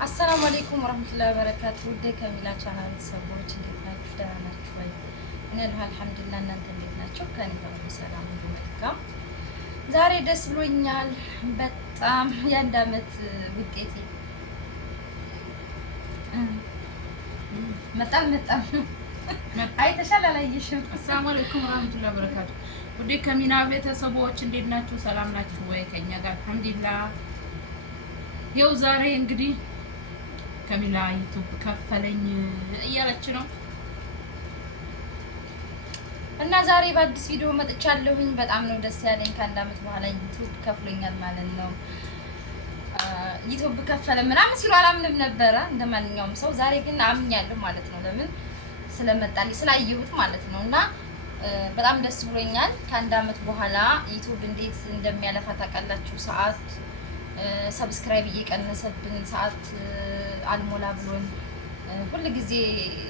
አሰላሙ አለይኩም ወራህመቱላሂ ወበረካቱ። ውድ ከሚላ ቻናል ሰዎች እንዴት ናችሁ? ደህና ናችሁ ወይ? እኔ አልሐምዱሊላህ። እናንተ እንዴት ናችሁ? ከኔ ጋር ሰላም ሁሉ መልካም። ዛሬ ደስ ብሎኛል በጣም የአንድ አመት ውጤቴ መጣም አይተሻል አላየሽም? አሰላሙ አለይኩም ወራህመቱላሂ ወበረካቱ። ውድ ከሚና ቤተሰቦች እንዴት ናችሁ? ሰላም ናችሁ ወይ? ከኛ ጋር አልሐምዱሊላህ። ይኸው ዛሬ እንግዲህ ከሚላ ዩቲዩብ ከፈለኝ እያለች ነው እና ዛሬ በአዲስ ቪዲዮ መጥቻለሁኝ። በጣም ነው ደስ ያለኝ። ከአንድ አመት በኋላ ዩቲዩብ ከፍሎኛል ማለት ነው። ዩቲዩብ ከፈለ ምናምን ሲሉ አላምንም ነበረ እንደማንኛውም ሰው። ዛሬ ግን አምኛለሁ ማለት ነው። ለምን ስለመጣልኝ ስላየሁት ማለት ነው። እና በጣም ደስ ብሎኛል። ከአንድ አመት በኋላ ዩቲዩብ እንዴት እንደሚያለፋ ታውቃላችሁ። ሰዓት ሰብስክራይብ እየቀነሰብን ሰዓት አልሞላ ብሎን ሁሉ ጊዜ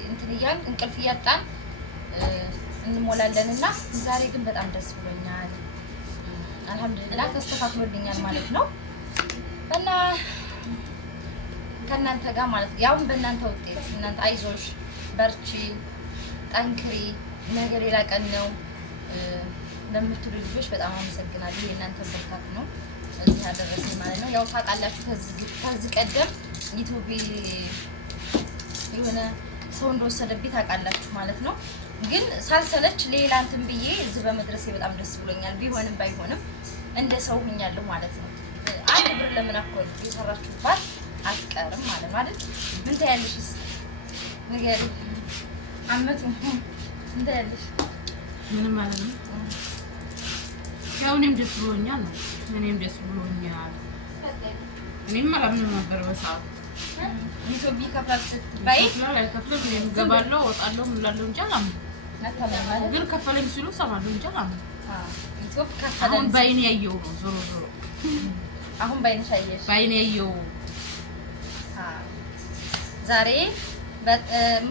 እንትን እያልን እንቅልፍ እያጣን እንሞላለን እና ዛሬ ግን በጣም ደስ ብሎኛል። አልሐምዱሊላህ ተስተካክሎልኛል ማለት ነው። እና ከእናንተ ጋር ማለት ነው ያው በእናንተ ውጤት እናንተ አይዞሽ፣ በርቺ፣ ጠንክሪ፣ ነገ ሌላ ቀን ነው ለምትሉ ልጆች በጣም አመሰግናለሁ። የእናንተ ብርታት ነው እዚህ ያደረሰኝ ማለት ነው። ያው ታውቃላችሁ ከዚህ ቀደም ዩቲዩብ የሆነ ሰው እንደወሰደብኝ ታውቃላችሁ ማለት ነው። ግን ሳልሰለች ሌላ እንትን ብዬ እዚህ በመድረሴ በጣም ደስ ብሎኛል። ቢሆንም ባይሆንም እንደ ሰው ሁኛለሁ ማለት ነው። አንድ ብር ለምን አኮል የሰራችሁባት አትቀርም ማለት ነው አይደል? ምን ታያለሽ? ነገር አመቱ ምን ታያለሽ? ምንም ማለት ነው። ያው እኔም ደስ ብሎኛል ነው። እኔም ደስ ብሎኛል። እኔም አላምንም ነበር በሰዓቱ ዩቲዩብ ይከፍላል ስትባይ ከፍለም እኔም ገባለሁ ወጣለሁ እላለሁ እንጂ አላምንም። ግን ከፈለኝ ሲሉ እሰማለሁ እንጂ አላምንም። ዩቲዩብ ከፈለ አሁን ባይኔ ያየው ነው ዞሮ ዞሮ አሁን ባይነሽ አየሽ። ባይኔ ያየው ዛሬ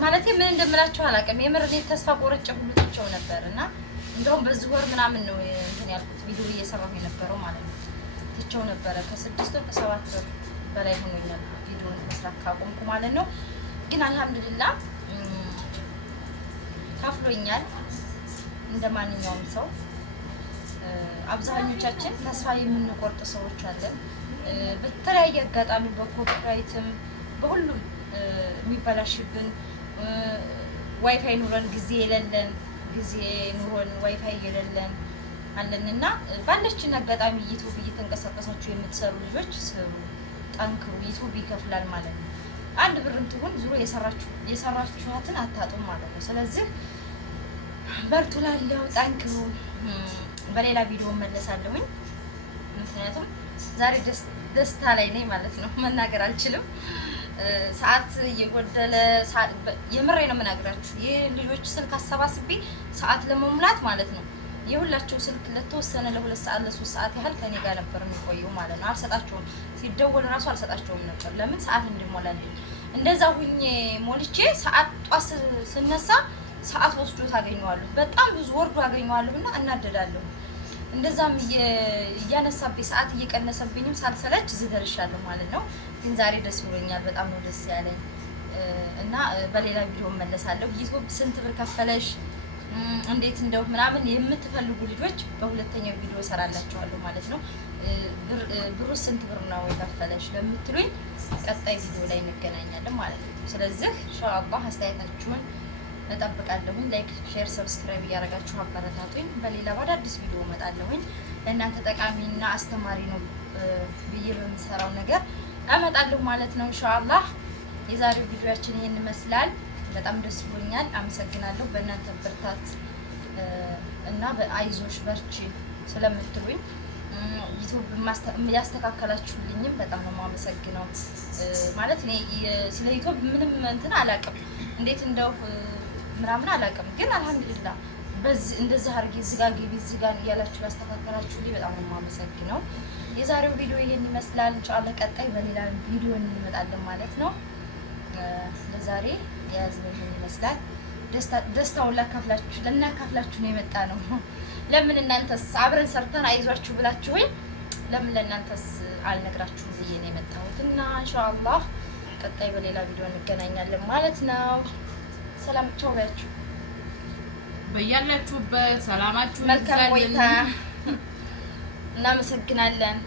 ማለት ምን እንደምላችሁ አላውቅም። የምር እኔ ተስፋ ቆርጬ ሁሉ ትቼው ነበር እና እንደውም በዚህ ወር ምናምን ነው እንትን ያልኩት ቪዲዮ እየሰራሁ የነበረው ማለት ነው። ትቼው ነበረ ከ6 ወር ከ7 ወር በላይ ሆኖኛል ቪዲዮን መስራት ካቆምኩ ማለት ነው። ግን አልሐምዱሊላህ ከፍሎኛል እንደማንኛውም ሰው። አብዛኞቻችን ተስፋ የምንቆርጥ ሰዎች አለን። በተለያየ አጋጣሚ በኮፒራይትም በሁሉም የሚበላሽብን ዋይፋይ ኑረን ጊዜ የሌለን ጊዜ ኑሮን ዋይፋይ የሌለን አለንና ባለችን አጋጣሚ ዩቲዩብ እየተንቀሳቀሳችሁ የምትሰሩ ልጆች ስሩ፣ ጠንክሩ። ዩቲዩብ ይከፍላል ማለት ነው። አንድ ብርም ትሁን ዙሮ የሰራችኋትን አታጡም ማለት ነው። ስለዚህ በርቱ፣ ላለው ጠንክሩ። በሌላ ቪዲዮ መለሳለሁኝ። ምክንያቱም ዛሬ ደስታ ላይ ነኝ ማለት ነው። መናገር አልችልም። ሰዓት እየጎደለ የምሬ ነው የምናግራችሁ። የልጆች ስልክ አሰባስቤ ሰዓት ለመሙላት ማለት ነው የሁላቸው ስልክ ለተወሰነ ለ2 ሰዓት ለ3 ሰዓት ያህል ከኔ ጋር ነበር የሚቆየው ማለት ነው። አልሰጣቸውም፣ ሲደወል እራሱ አልሰጣቸውም ነበር። ለምን ሰዓት እንዲሞላልኝ። እንደዛ ሁኜ ሞልቼ ሰዓት ጧት ስነሳ ሰዓት ወስዶ ታገኘዋለሁ። በጣም ብዙ ወርዶ አገኘዋለሁና እናደዳለሁ። እንደዛም እያነሳብኝ ሰዓት እየቀነሰብኝም ሳልሰለች እዚህ ደርሻለሁ ማለት ነው። ግን ዛሬ ደስ ብሎኛል። በጣም ነው ደስ ያለኝ እና በሌላ ቪዲዮ መለሳለሁ። ዩቲዩብ ስንት ብር ከፈለሽ እንዴት እንደው ምናምን የምትፈልጉ ልጆች በሁለተኛው ቪዲዮ እሰራላችኋለሁ ማለት ነው። ብሩ ስንት ብር ነው የከፈለሽ ለምትሉኝ ቀጣይ ቪዲዮ ላይ እንገናኛለን ማለት ነው። ስለዚህ ኢንሻአላህ አስተያየታችሁን እጠብቃለሁኝ። ላይክ፣ ሼር፣ ሰብስክራይብ እያደረጋችሁ አበረታቱኝ። በሌላ አዳዲስ ቪዲዮ እመጣለሁኝ። ለእናንተ ጠቃሚና አስተማሪ ነው ብዬ በምሰራው ነገር እመጣለሁ ማለት ነው ኢንሻአላህ። የዛሬው ቪዲዮአችን ይሄን ይመስላል። በጣም ደስ ብሎኛል። አመሰግናለሁ በእናንተ ብርታት እና በአይዞሽ በርቺ ስለምትሉኝ ዩቲዩብ ያስተካከላችሁልኝም በጣም ነው የማመሰግነው። ማለት እኔ ስለ ዩቲዩብ ምንም እንትን አላውቅም፣ እንዴት እንደው ምናምን አላውቅም። ግን አልሐምዱሊላህ በዚህ እንደዚህ አድርጌ እዚህ ጋር ግቢ እዚህ ጋር እያላችሁ ያስተካከላችሁልኝ በጣም ነው የማመሰግነው። የዛሬው ቪዲዮ ይሄን ይመስላል። ኢንሻአላህ ቀጣይ በሌላ ቪዲዮ እንመጣለን ማለት ነው። ለዛሬ የያዝነው ይሄን ይመስላል። ደስታውን ለናካፍላችሁ ነው የመጣ ነው። ለምን እናንተስ አብረን ሰርተን አይዟችሁ ብላችሁኝ ለምን ለእናንተስ አልነግራችሁም ብዬ ነው የመጣሁት እና ኢንሻአላህ ቀጣይ በሌላ ቪዲዮ እንገናኛለን ማለት ነው። ሰላም ቻው ባያችሁ በያላችሁበት ሰላማችሁ መልካም ቆይታ እናመሰግናለን።